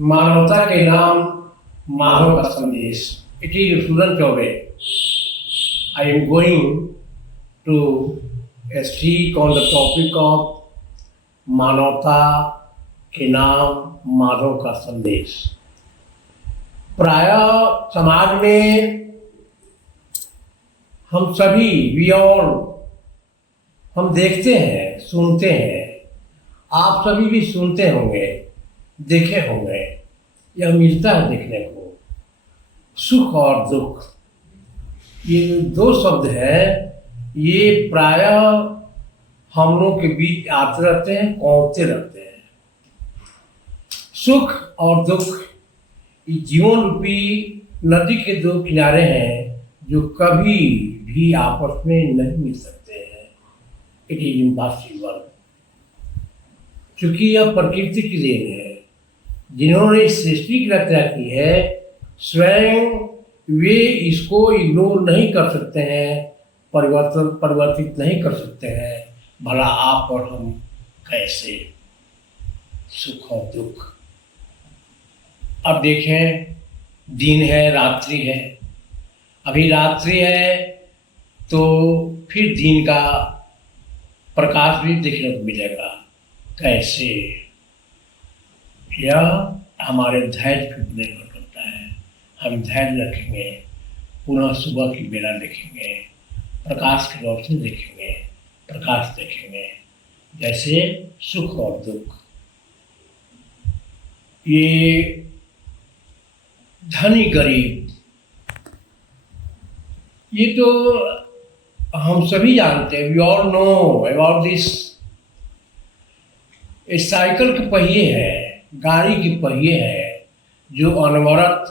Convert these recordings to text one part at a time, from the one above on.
मानवता के नाम माधव का संदेश। It is Sudan Choubey. I am going to speak on the topic of मानवता के नाम माधव का संदेश। प्रायः समाज में हम सभी हम देखते हैं, सुनते हैं। आप सभी भी सुनते होंगे, देखे होंगे। यह मिलता है देखने को, सुख और दुख। ये जो दो शब्द हैं, ये प्रायः हम लोग के बीच आते रहते हैं, कौंधते रहते हैं। सुख और दुख ये जीवन रूपी नदी के दो किनारे हैं जो कभी भी आपस में नहीं मिल सकते हैं। It is impossible. चूंकि यह प्रकृति की देन है। जिन्होंने इस सृष्टि की रचना की है, स्वयं वे इसको इग्नोर नहीं कर सकते हैं, परिवर्तित नहीं कर सकते हैं। भला आप और हम कैसे? सुख और दुख। अब देखें, दिन है, रात्रि है। अभी रात्रि है तो फिर दिन का प्रकाश भी देखने को मिलेगा। कैसे? यह हमारे धैर्य पर निर्भर करता है। हम धैर्य रखेंगे, पुनः सुबह की बेला देखेंगे, प्रकाश की रोशनी देखेंगे, प्रकाश देखेंगे। जैसे सुख और दुख। ये धनी गरीब, ये तो हम सभी जानते हैं। We all know about this. इस साइकिल के पहिए है, गाड़ी के पहिए है, जो अनवरत,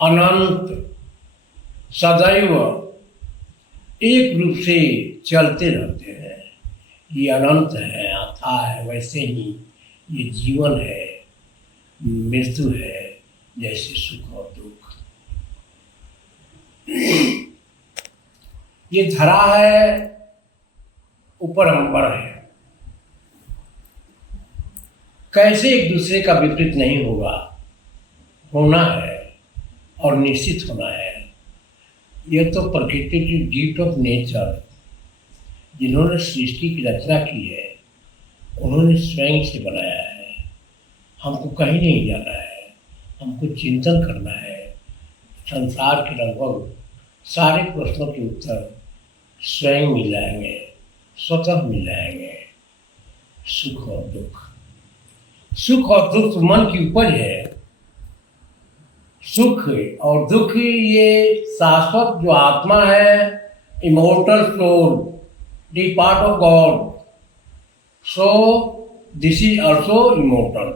अनंत, सदैव एक रूप से चलते रहते हैं। ये अनंत है, अथाह है। वैसे ही ये जीवन है, मृत्यु है, जैसे सुख और दुख। ये धरा है, ऊपर अंबर है। कैसे एक दूसरे का विपरीत नहीं होगा? होना है और निश्चित होना है। यह तो प्रकृति की गिफ्ट ऑफ नेचर। जिन्होंने सृष्टि की रचना की है, उन्होंने स्वयं से बनाया है। हमको कहीं नहीं जाना है, हमको चिंतन करना है। संसार के लगभग सारे प्रश्नों के उत्तर स्वयं मिल जाएंगे, स्वतः मिल जाएंगे। सुख और दुख। सुख और दुख मन की उपज है। सुख और दुख ये शाश्वत जो आत्मा है, immortal soul, the part of God, so this is also immortal.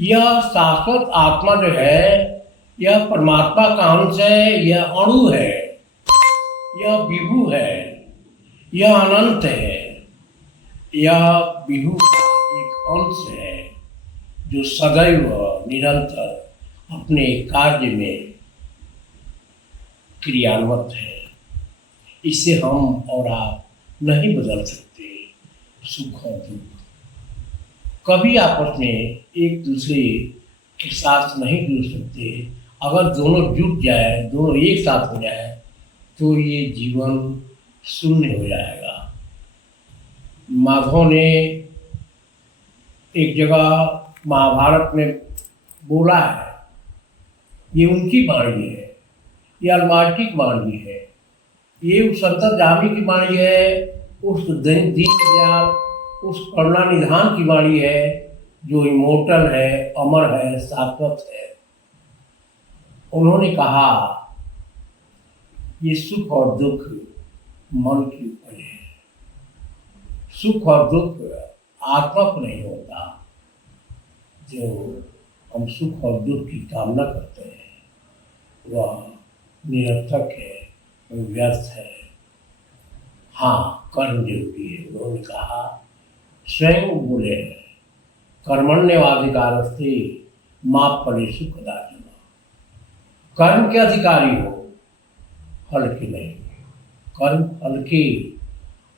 यह शाश्वत आत्मा जो है, यह परमात्मा का अंश है, यह अणु है, यह विभु है, यह अनंत है, यह विभु का एक अंश है जो सदैव निरंतर अपने कार्य में क्रियान्वित है। इसे हम और आप नहीं बदल सकते। सुख और दुख कभी आपस में एक दूसरे के साथ नहीं जुड़ सकते। अगर दोनों जुट जाए, दोनों एक साथ हो जाए, तो ये जीवन शून्य हो जाएगा। माधव ने एक जगह महाभारत में बोला है, ये उनकी वाणी है, ये अलमार्टिक वाणी है, ये उस अंतर्यामी की वाणी है, उस दीनदयाल, उस करुणानिधान की वाणी है, जो इमोर्टल है, अमर है, शाश्वत है। उन्होंने कहा, ये सुख और दुख मन की उपज है। सुख और दुख आत्मा को नहीं होता। जो हम सुख और दुख की कामना करते हैं, वह निरर्थक है, वह व्यर्थ है। हाँ, कर्म जरूरी है। उन्होंने कहा, स्वयं बोले, कर्मण्यवाधिकारस्ते मा फलेषु कदाचन। कर्म के अधिकारी हो, फल के नहीं। कर्म फल के,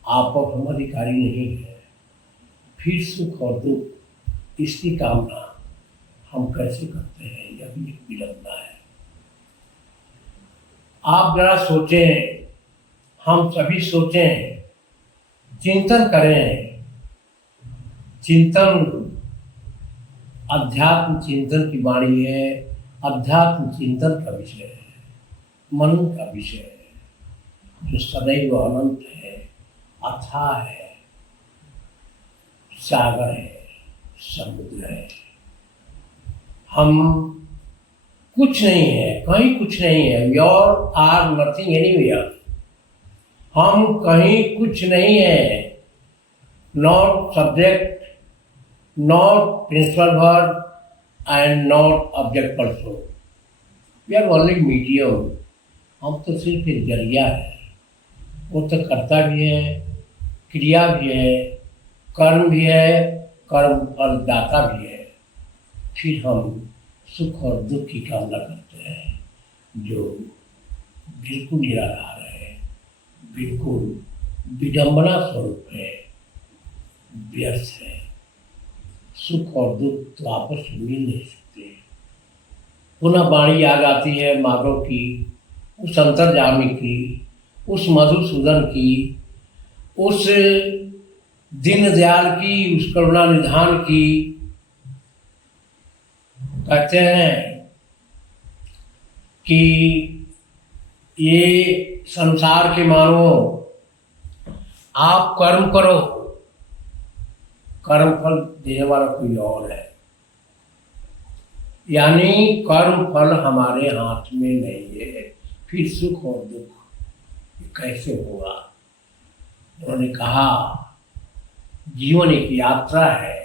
आप और हम अधिकारी नहीं है। फिर सुख और दुख इसकी कामना हम कैसे करते हैं, यह भी एक विडंबना है। आप जरा सोचें, हम सभी सोचें, चिंतन करें। चिंतन अध्यात्म चिंतन की वाणी है, अध्यात्म चिंतन का विषय है, मन का विषय है, जो सदैव अनंत है, अथाह है, सागर है, समुद्र है। हम कुछ नहीं है, कहीं कुछ नहीं है। We all are nothing anywhere. हम कहीं कुछ नहीं है। Not subject, not principal verb and not object also. We are only medium. हम तो सिर्फ एक जरिया है। वो तो कर्ता भी है, क्रिया भी है, कर्म भी है, कर्म फल दाता भी है। फिर हम सुख और दुख की कामना करते हैं, जो बिल्कुल निराधार है, बिल्कुल विडंबना स्वरूप है, व्यर्थ है। सुख और दुख तो आपस में मिल नहीं सकते। पुनः वाणी याद आती है माधव की, उस अंतर्जामी की, उस मधुसूदन की, उस दीनदयाल की, उस करुणा निधान की। कहते हैं कि ये संसार के मानो आप कर्म करो, कर्म फल देने वाला कोई और है। यानी कर्म फल हमारे हाथ में नहीं है। फिर सुख और दुख कैसे होगा? उन्होंने कहा जीवन एक यात्रा है।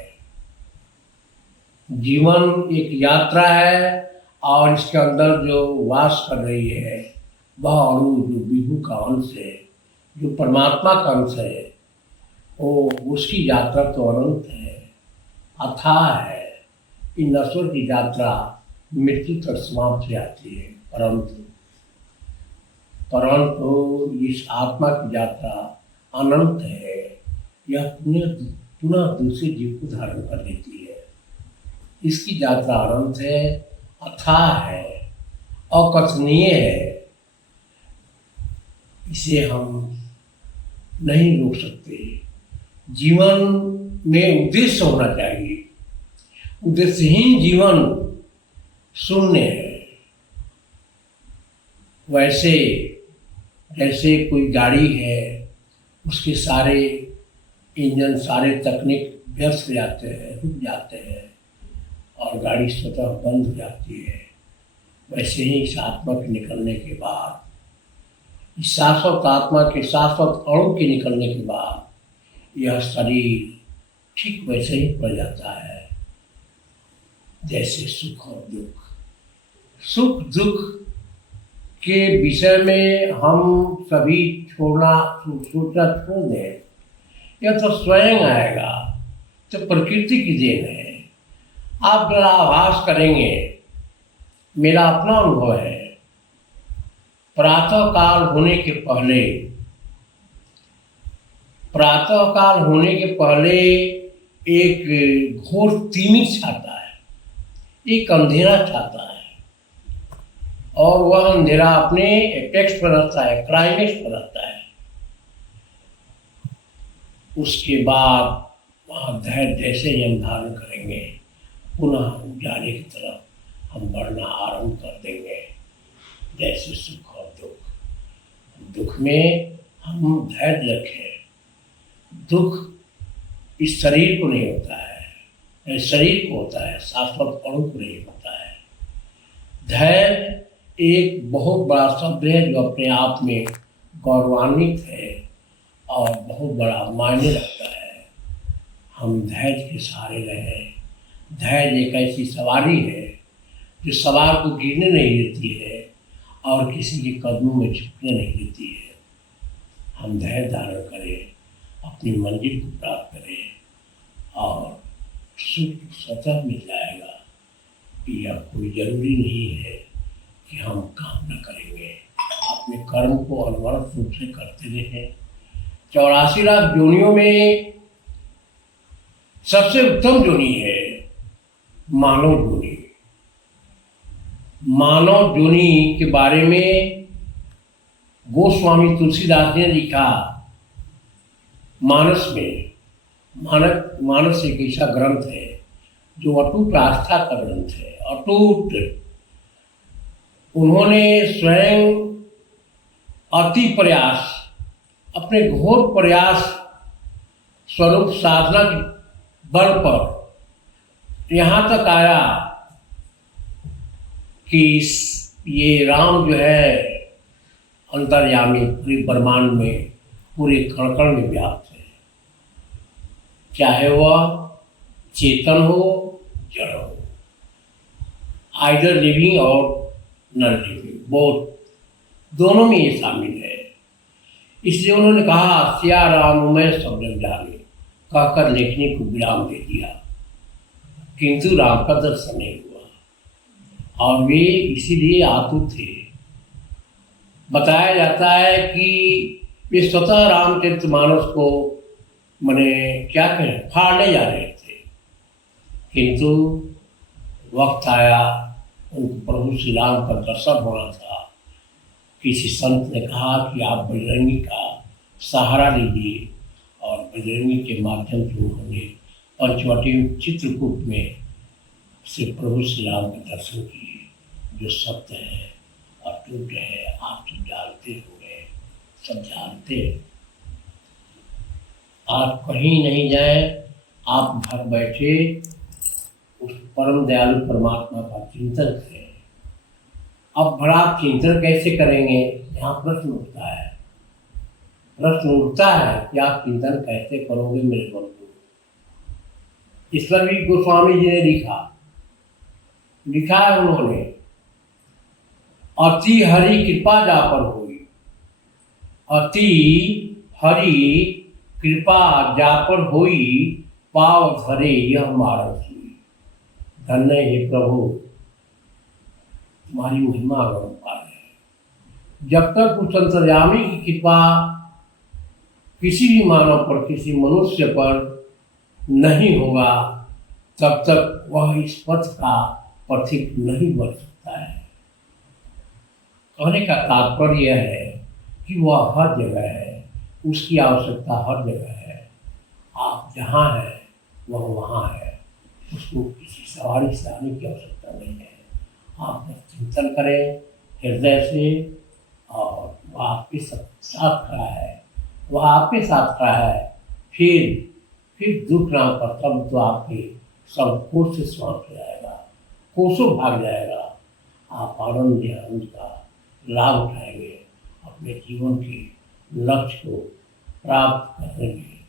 जीवन एक यात्रा है और इसके अंदर जो वास कर रही है वह अणु, जो विभु का अंश है, जो परमात्मा का अंश है, वो उसकी यात्रा तो अनंत है, अथाह है। इन नश्वर की यात्रा मृत्यु तक समाप्त हो जाती है, परंतु इस आत्मा की यात्रा अनंत है। यह पुनः दूसरे जीव को धारण कर लेती है। इसकी यात्रा अनंत है, अथाह है, अकथनीय है। इसे हम नहीं रोक सकते। जीवन में उद्देश्य होना चाहिए। उद्देश्यहीन जीवन शून्य है। वैसे जैसे कोई गाड़ी है, उसके सारे इंजन, सारे तकनीक व्यस्त हो जाते हैं, रुक जाते हैं और गाड़ी स्वतः बंद हो जाती है। वैसे ही इस आत्मा के निकलने के बाद, इस शाश्वत आत्मा के शाश्वत अणु के निकलने के बाद यह शरीर ठीक वैसे ही पड़ जाता है जैसे सुख और दुख। सुख दुख के विषय में हम सभी सोचना छोड़ दें। यह तो स्वयं आएगा, तो प्रकृति की देन है। आप जरा आभास करेंगे, मेरा अपना अनुभव है। प्रातःकाल होने के पहले एक घोर तिमिर छाता है, एक अंधेरा छाता है और वह अंधेरा अपने एपेक्स पर रहता है, क्लाइमेक्स पर रहता है। उसके बाद वहाँ धैर्य जैसे ही हम धारण करेंगे, पुनः उजाले की तरफ हम बढ़ना आरंभ कर देंगे। जैसे सुख और दुख। दुख में हम धैर्य रखें। दुख इस शरीर को नहीं होता है, इस शरीर को होता है, शाश्वत अणु को नहीं होता है। धैर्य एक बहुत बड़ा शब्द है जो अपने आप में गौरवान्वित है और बहुत बड़ा मायने रखता है। हम धैर्य के सहारे रहें। धैर्य एक ऐसी सवारी है जो सवार को गिरने नहीं देती है और किसी के कदमों में झुकने नहीं देती है। हम धैर्य धारण करें, अपनी मंजिल को प्राप्त करें और सुख स्वतः मिल जाएगा। यह कोई जरूरी नहीं है कि हम काम न करेंगे। अपने कर्म को अनवरत रूप से करते रहें। 84 लाख योनियों में सबसे उत्तम योनि है मानव जूनी। मानव जूनी के बारे में गोस्वामी तुलसीदास ने लिखा मानस में। मानस एक ऐसा ग्रंथ है जो अटूट आस्था का ग्रंथ है, अटूट। उन्होंने स्वयं अति प्रयास, अपने घोर प्रयास स्वरूप साधना के बल पर यहाँ तक आया कि ये राम जो है अंतर्यामी, पूरे ब्रह्मांड में, पूरे कण कण में व्याप्त है, चाहे वह चेतन हो जड़ हो, आइदर लिविंग और नॉन लिविंग, बोथ, दोनों में ये शामिल है। इसलिए उन्होंने कहा सिया राम मैं सब जग जाने, कहकर लेखनी को विराम दे दिया, किंतु राम का दर्शन नहीं हुआ और वे इसीलिए आतुर थे। बताया जाता है कि वे स्वतः रामचरितमानस को माने क्या कहें फाड़ने जा रहे थे, किंतु वक्त आया, उनको प्रभु श्री राम का दर्शन होना था। किसी संत ने कहा कि आप बजरंगी का सहारा लीजिए और बजरंगी के माध्यम से उन्होंने पंचवटी चित्रकूट में से प्रभु श्री राम के दर्शन किए, जो सत्य है, अटूट है। आप तो जानते हुए, सब जानते हैं। आप कहीं नहीं जाए, आप घर बैठे उस परम दयालु परमात्मा का चिंतन करें। अब भला आप चिंतन कैसे करेंगे, यहाँ प्रश्न उठता है। प्रश्न उठता है कि आप चिंतन कैसे करोगे मेरे बंधु। ईश्वर भी गोस्वामी जी ने लिखा है उन्होंने, अति हरि कृपा जा पर हुई, अति हरि कृपा जा पर हुई, पाव धरे यह मारस हुई। धन्य हे प्रभु, तुम्हारी महिमा अपरंपार है। जब तक उस अंतर्यामी की कृपा किसी भी मानव पर, किसी मनुष्य पर नहीं होगा, तब तक वह इस पथ का पथिक नहीं बन सकता है। कहने का तात्पर्य यह है कि वह हर जगह है, उसकी आवश्यकता हर जगह है। आप जहाँ हैं वह वहाँ है, उसको किसी सवारी से आने की आवश्यकता नहीं है। आप बस चिंतन करें हृदय से, और वह आपके साथ खड़ा है, वह आपके साथ खड़ा है। फिर दुख नाम पर तब तो आपके सब कोष से समाप्त हो जाएगा, कोसों भाग जाएगा। आप आनंद का लाभ उठाएंगे, अपने जीवन के लक्ष्य को प्राप्त करेंगे।